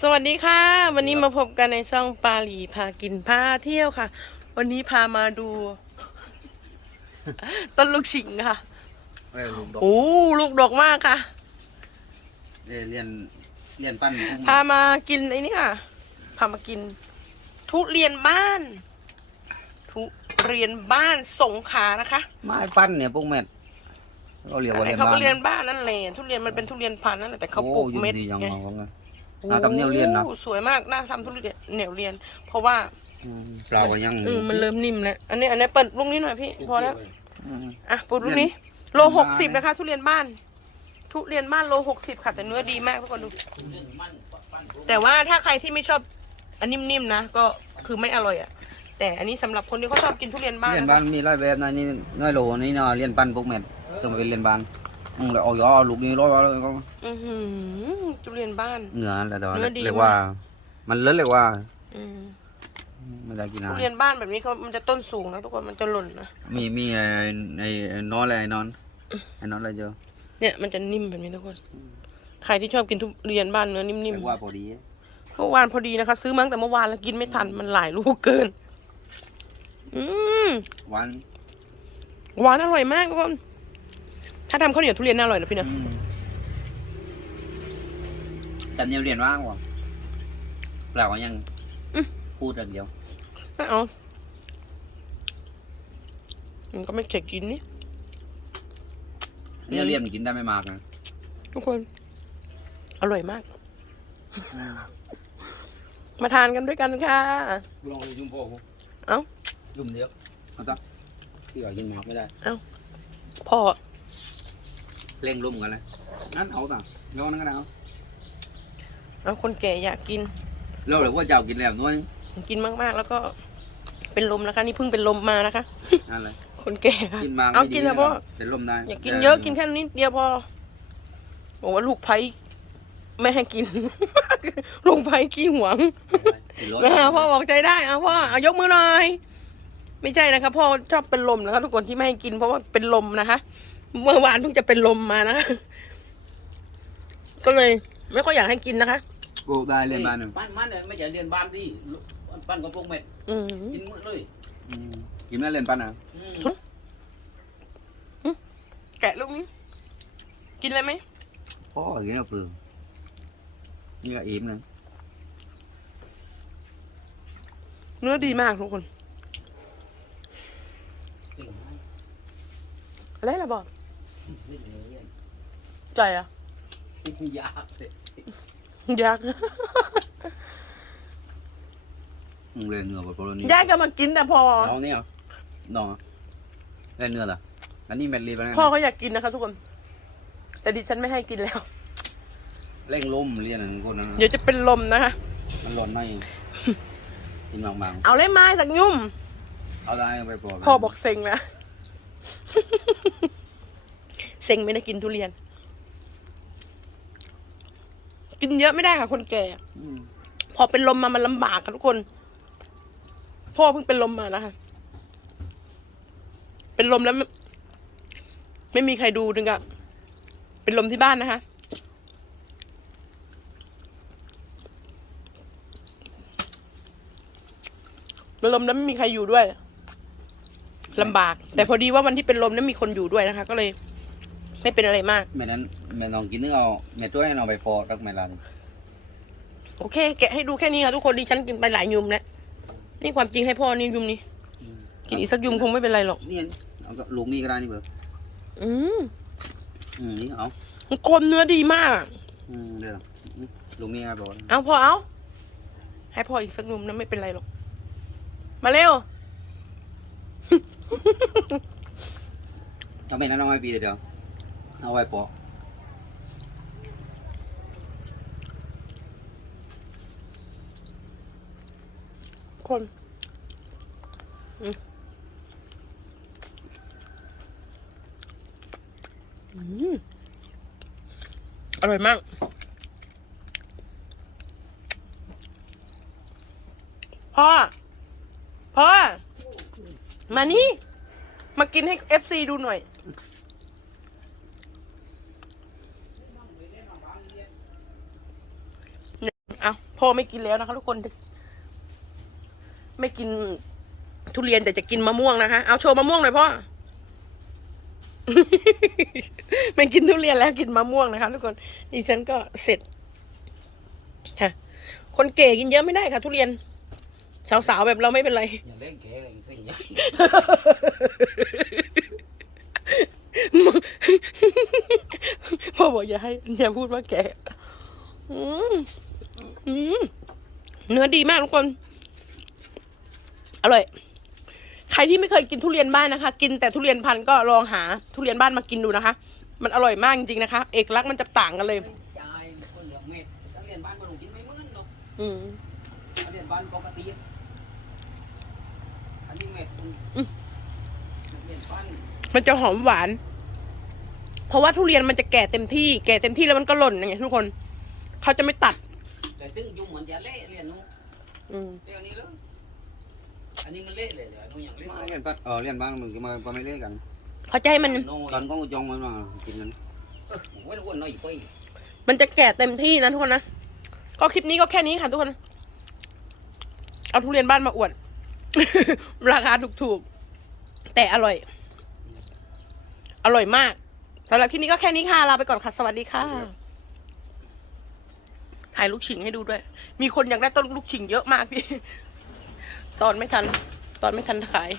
สวัสดีค่ะ วันนี้มาพบกันในช่องปาหลีพากินพาเที่ยวค่ะ วันนี้พามาดู ต้นลูกชิงค่ะเรียนลูกดอกโอ้ลูกดอกมากค่ะเรียนเรียนเรียนปั้นพามากินไอ้นี่ค่ะ พามากิน ทุเรียนบ้าน ทุเรียนบ้านสงขลานะคะไม้ปั้นเนี่ยพวกเม็ดก็เรียกว่าอะไรเรียนเขาบ้าก็นเรียนบ้านนั่นแหละทุเรียนมันเป็นทุเรียนพันธุ์นั่นแหละแต่เขาปลูกโอ้ยเม็ดดีจังไงมาว่าไง น่าทำเนียบเรียนนะโอ้สวยมากน่าทำทุเรียนเหนียวเรียน เพราะว่าอืมเปล่าก็ยังเออมันเริ่มนิ่มแล้วอันนี้อันนี้เปิดลูกนี้หน่อยพี่พอแล้วอืม อะปูดลูกนี้โลหกสิบนะคะ ทุเรียนบ้าน ทุเรียนบ้านโลหกสิบค่ะแต่เนื้อดีมากทุกคนดู แต่ว่าถ้าใครที่ไม่ชอบอันนิ่มๆนะก็คือไม่อร่อยอะ แต่อันนี้สำหรับคนที่เขาชอบกินทุเรียนบ้านเรียนนะบ้าคะนมีหลายแบบนะนี่น้อยโหลนี่เนาะเรียนปั้นพวกเม็ดต้องมาเป็นเรียนบ้าน อืมแล้วเอายอลูกนี้ร้อยแล้วก็อือหือทุเรียนบ้าน เนื้อแล้วแต่ว่าเนื้อดี เรียกว่า มันเลิศเรียกว่าอืมไม่ได้กินทุอาหารเรียนบ้านแบบนี้เขามันจะต้นสูงนะทุกคนมันจะหล่นนะมีมีไอ้ไอ้ไอ้นอนอะไรไอ้นอนไอ้นอนอะไรเจอเนี่ยมันจะนิ่มแบบนี้ทุกคน ใครที่ชอบกินทุเรียนบ้านเนื้อนิ่มเรียกว่าพอดีๆเมื่อวานพอดีนะคะ ซื้อมาตั้งแต่เมื่อวานแล้วกินไม่ทันมันหลายลูกเกิน อืมหวานหวานอร่อยมากทุกคน ถ้าทำข้าวเหนียวทุเรียนน่าอร่อยนะพี่นะ อืมแต่เนี่ยเรียนว่างว่ะเปล่าก็ยังพูดอย่างเดียว ไม่เอามันก็ไม่เข็ดกินนี่ เนี่ยเรียนมันกินได้ไม่มากนะทุกคน อร่อยมาก มาทานกันด้วยกันค่ะ ลองยุ่มพ่อเอ้า ยุ่มเดียวเอาตักที่ว่ากินมากไม่ได้ พ่อ เร่งรุ่มกันเลยงั้นเอาต่างย้อนนั่นก็ได้เอาเอาคนแก่อยากกิน เราเลยว่าจะเอากินแล้วน้อยกินมากๆ แล้วก็เป็นลมนะคะ นี่เพิ่งเป็นลมมานะคะนั่นเลยคนแก่ค่ะกินมากเอาไม่ดีกินแล้วพ่อเป็นลมได้อย่ากินเยอะกินแค่นิดเดียวพอบอกว่าลูกไผ่ไม่ให้กินลูกไผ่ขี้หวงกินรสนะพ่อบอกใจได้เอาพ่อเอายกมือหน่อย ไม่ใช่นะคะพ่อชอบเป็นลมนะคะทุกคนที่ไม่ให้กินเพราะว่าเป็นลมนะคะ เมื่อวานเพิ่งจะเป็นลมมานะคะก็เลยไม่ค่อยอยากให้กินนะคะกูได้เรียนบ้านหนึ่งปั้นมันเนี่ยไม่ใช่เรียนบ้านดิปั้นกับพวกเม็ดอืมกินมื้อเลยอืมกินแล้วเรียนปั้นอะอืมแกะลูกนี้ กินเลยไหมพ่อกินแล้วเปลืองนี่ก็อิ่มเลยเนื้อดีมากทุกคนเก่งมากอะไรล่ะบอก ไม่เหนื่อยเรียนใจอะ ยากเลยยากอืมเรียนเนื้อกับโปรนี่ยากก็มากินแต่พอ น้องนี่เหรอน้องเหรอเรียนเนื้อเหรออันนี้เม็ดรีบไปแล้วพ่อเขาอยากกินนะคะทุกคน แต่ดิฉันไม่ให้กินแล้ว เร่งลมเรียนอันนั้นคนนั้นเดี๋ยวจะเป็นลมนะคะ มันร้อนในกินบางเอาเล่ไม้สักยุ่มๆเอาได้ไปปลดพ่อบอกเซ็งแล้วเซ็งไม่ได้กินทุเรียน กินเยอะไม่ได้ค่ะ คนแก่อืมพอเป็นลมมามันลำบากค่ะทุกคน พ่อเพิ่งเป็นลมมานะคะเป็นลมแล้วไม่ไม่มีใครดูถึงกับเป็นลมที่บ้านนะคะเป็นลมแล้วไม่มีใครอยู่ด้วยลำบาก แต่พอดีว่าวันที่เป็นลมนั้นมีคนอยู่ด้วยนะคะ ก็เลย ไม่เป็นอะไรมาก แม่นั้นแม่น้องกินนึกเอาแม่ตัวให้น้องไปพอรักแม่ลานโอเค แกะให้ดูแค่นี้ค่ะทุกคนดิฉันกินไปหลายยุมแล้วนี่ความจริงให้พ่อนี่ยุมนี้กินอีกสักยุมคงไม่เป็นไรหรอกนี่เอาก็ลูกนี่ก็ได้นี่เบอร์อืมอืมนี่เอามันคนเนื้อดีมากอืมเดี๋ยวอืมลูกนี่ครับบอกเอาพ่อเอาให้พ่ออีกสักยุมนะไม่เป็นไรหรอก มาเร็ว เอาไปนั้นเอาไว้ปีเดียว เอาไว้ปอคนอืมอืมอร่อยมาก พ่อ พ่อ มานี่ มากินให้เอฟซีดูหน่อย เอา พ่อไม่กินแล้วนะคะทุกคน ไม่กินทุเรียนแต่จะกินมะม่วงนะคะ เอาโชว์มะม่วงหน่อยพ่อไม่กินทุเรียนแล้วกินมะม่วงนะคะทุกคนดิฉันก็เสร็จค่ะ คนเก๋กินเยอะไม่ได้ค่ะ ทุเรียน สาวๆแบบเราไม่เป็นไร อย่าเล่นแกอะไรสิ่งใหญ่พ่อบอกอย่าให้อย่าพูดว่าแกอืม เนื้อดีมากทุกคน อร่อย ใครที่ไม่เคยกินทุเรียนบ้านนะคะ กินแต่ทุเรียนพันธุ์ก็ลองหา ทุเรียนบ้านมากินดูนะคะ มันอร่อยมากจริงๆนะคะ เอกลักษณ์มันจะต่างกันเลย จ่ายคนเหลืองเม็ดถ้าเรียนบ้านมันกินไม่เหมือนหรอกอืมถ้าเรียนบ้านปกติอันนี้เม็ดอืมเรียนบ้านมันจะหอมหวาน เพราะว่าทุเรียนมันจะแก่เต็มที่ แก่เต็มที่แล้วมันก็หล่นอย่างเงี้ยทุกคน เขาจะไม่ตัด แต่ตึ้งยุ่งเหมือนจะเละเรียนนู้นอืมเรื่องนี้เลยอันนี้มันเละเลยเดี๋ยวนู้นอย่างเละมาเรียนปั้นเออเรียนบ้านมึงก็มาก็ไม่เล่นกันเขาจะให้มัน โน่ตอนก็จองมันมากินกันเออโอ้ยอ้วนหน่อยไปมันจะแก่เต็มที่นะทุกคนนะ ก็คลิปนี้ก็แค่นี้ค่ะทุกคน เอาทุเรียนบ้านมาอวด ราคาถูกๆ แต่อร่อย อร่อยมากสำหรับคลิปนี้ก็แค่นี้ค่ะ ลาไปก่อนค่ะ สวัสดีค่ะ ถ่ายลูกชิงให้ดูด้วย มีคนอยากได้ต้นลูกชิงเยอะมากพี่ ตอนไม่ทัน ตอนไม่ทันขาย